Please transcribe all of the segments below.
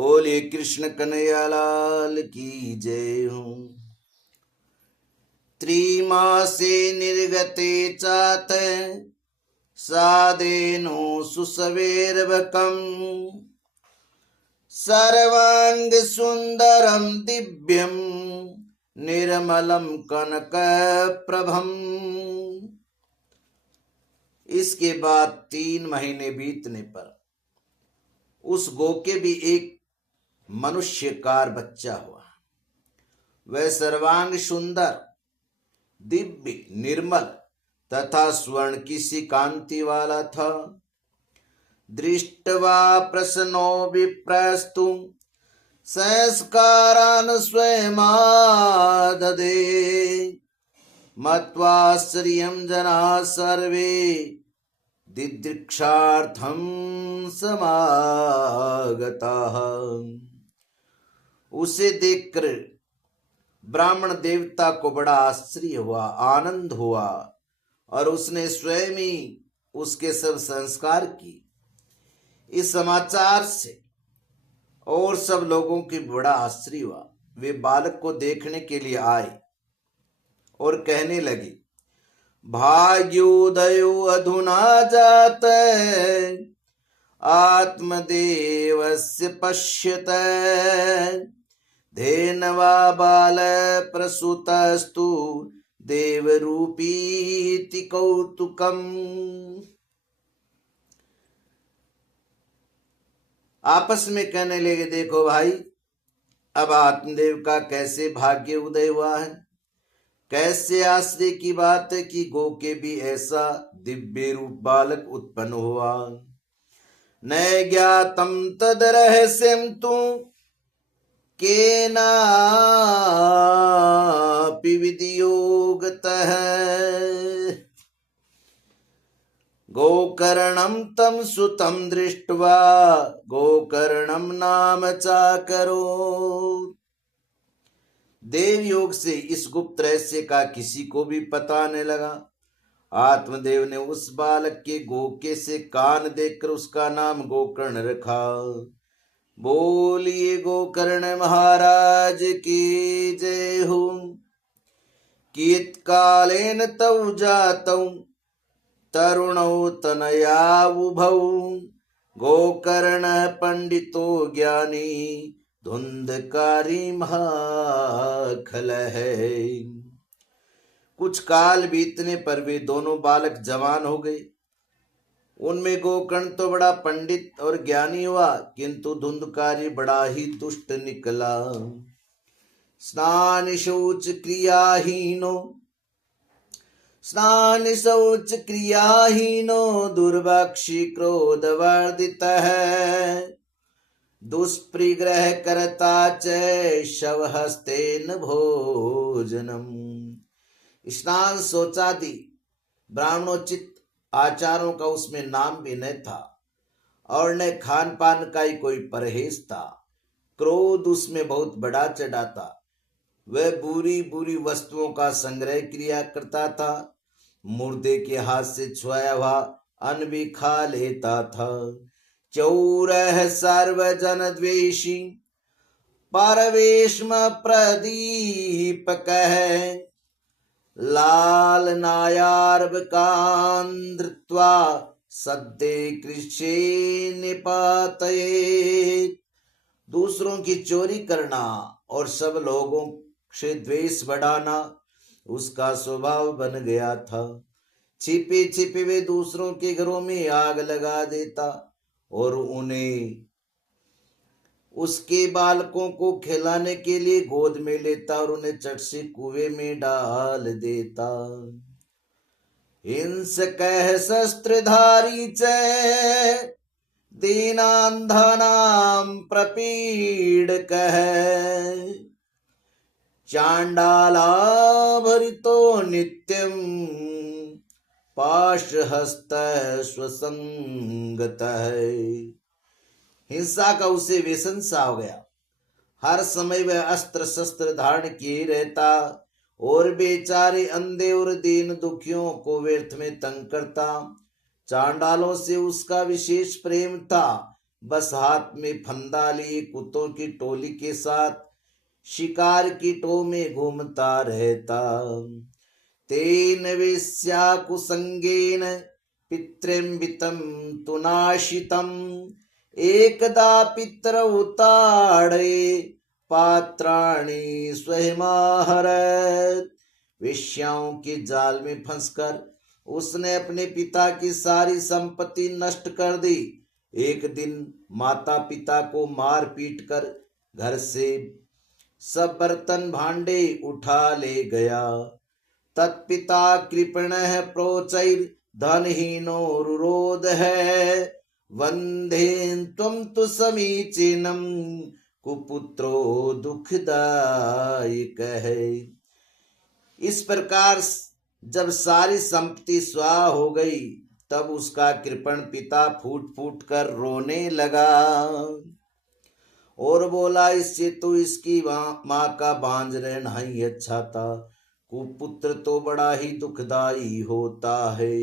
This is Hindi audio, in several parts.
बोलिए कृष्ण कन्हैया लाल की जय हो। त्रिमासे निर्गते चात सादेनो सुसवेर्वकम् सर्वांग सुंदरम दिव्यम निर्मलम कनक प्रभम। इसके बाद 3 महीने बीतने पर उस गो के भी एक मनुष्यकार बच्चा हुआ। वह सर्वांग सुंदर, दिव्य, निर्मल तथा स्वर्ण की सी कांति वाला था। दृष्ट्वा प्रसन्नो विप्रस्तु संस्कारान् स्वयमाददे मत्वा श्रियं जनाः सर्वे दिदृक्षार्थं समागताः। उसे देखकर ब्राह्मण देवता को बड़ा आश्चर्य हुआ, आनंद हुआ और उसने स्वयं ही उसके सब संस्कार किए। इस समाचार से और सब लोगों की बड़ा आश्चर्य हुआ। वे बालक को देखने के लिए आए और कहने लगे, भाग्योदयो अधुना जात आत्मदेवस्य पश्यत धेनवा बाल प्रसूतस्तु देवरूपीति कौतुकम्। आपस में कहने लगे, देखो भाई, अब आत्मदेव का कैसे भाग्य उदय हुआ है। कैसे आश्चर्य की बात है कि गो के भी ऐसा दिव्य रूप बालक उत्पन्न हुआ। न ज्ञातम तद रहस्यम तु केनापि विधियोगतः गोकर्णम तम सुतम दृष्ट्वा गोकर्णम नाम चाकरो। देव योग से इस गुप्त रहस्य का किसी को भी पता नहीं लगा। आत्मदेव ने उस बालक के गोके से कान देखकर उसका नाम गोकर्ण रखा। बोलिए गोकर्ण महाराज की जय हो। कियत् कालेन तौ जातौ तरुणौ तनयावुभौ गोकर्ण पंडितो ज्ञानी धुंधकारी महाखल है। कुछ काल बीतने पर वे दोनों बालक जवान हो गए। उनमें गोकर्ण तो बड़ा पंडित और ज्ञानी हुआ, किंतु धुंधकारी बड़ा ही दुष्ट निकला। स्नान शौच क्रियाहीनो दुर्भक्षी क्रोधवर्धितः दुष्परिग्रह करता च शवहस्तेन भोजनम। स्नान शौचादि ब्राह्मणोचित आचारों का उसमें नाम भी न था और न खान पान का ही कोई परहेज था। क्रोध उसमें बहुत बड़ा चढ़ा था। वह बुरी बुरी वस्तुओं का संग्रह किया करता था। मुर्दे के हाथ से छुआया हुआ अन्न भी खा लेता था। चौरह सर्वजन द्वेषी परवेश्म प्रदीपक लाल नायार्भ कांधृत्वा सद्दे कृषे निपातये। दूसरों की चोरी करना और सब लोगों से द्वेष बढ़ाना उसका स्वभाव बन गया था। छिपे छिपे वे दूसरों के घरों में आग लगा देता और उन्हें उसके बालकों को खिलाने के लिए गोद में लेता और उन्हें चट से कुएं में डाल देता। हिंसकः शस्त्रधारी च दीनान्धानां प्रपीडकः चांडालाभरितो नित्यं पाशहस्तः स्वसंगतः। हिंसा का उसे व्यसन सा हो गया। हर समय वह अस्त्र शस्त्र धारण किए रहता और बेचारे अंधे और दीन दुखियों को व्यर्थ में तंग करता। चांडालों से उसका विशेष प्रेम था बस हाथ में फंदा लिए कुत्तों की टोली के साथ शिकार की टो में घूमता रहता। तेन वेश्या कुसंगेन पितृम्बितं तु नाशितम् एकदा पितरौ ताडये पात्राणि स्वयमाहरत्। वेश्याओं के जाल में फंसकर उसने अपने पिता की सारी संपत्ति नष्ट कर दी। एक दिन माता पिता को मार पीट कर घर से सब बर्तन भांडे उठा ले गया। तत्पिता कृपणः प्रोचैर धनहीनो रुरोध है वंदे त्वं तु समीचीनम कुपुत्रो दुखदायक है। इस प्रकार जब सारी संपत्ति स्वाह हो गई तब उसका कृपण पिता फूट फूट कर रोने लगा और बोला, इससे तो इसकी माँ का बांझ रहना ही अच्छा था। कुपुत्र तो बड़ा ही दुखदाई होता है।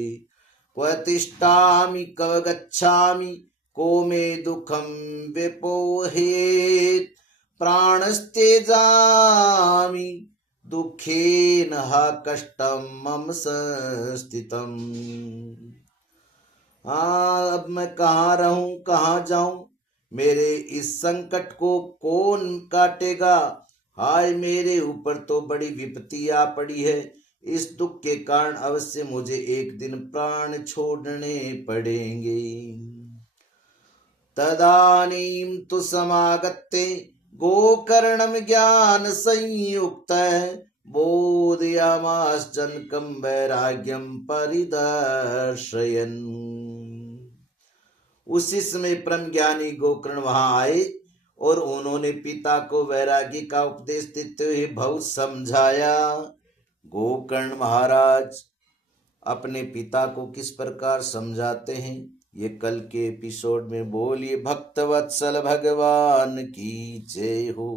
क्व तिष्ठामि क्व गच्छामि को मे दुखम विपोहेत् प्राणस्त्यजामि दुखेन हा कष्टम मम संस्थितम्। अब मैं कहाँ रहूं, कहाँ जाऊं, मेरे इस संकट को कौन काटेगा। हाय मेरे ऊपर तो बड़ी विपत्ति आ पड़ी है। इस दुख के कारण अवश्य मुझे एक दिन प्राण छोड़ने पड़ेंगे। तदानीं तु समागत्ते गोकर्णम ज्ञान संयुक्त बोधयामास जनकम वैराग्यम परिदर्शयन्। उसी समय परम ज्ञानी गोकर्ण वहां आए और उन्होंने पिता को वैरागी का उपदेश देते हुए बहुत समझाया। गोकर्ण महाराज अपने पिता को किस प्रकार समझाते हैं ये कल के एपिसोड में बोलिए। भक्तवत्सल भगवान की जय हो।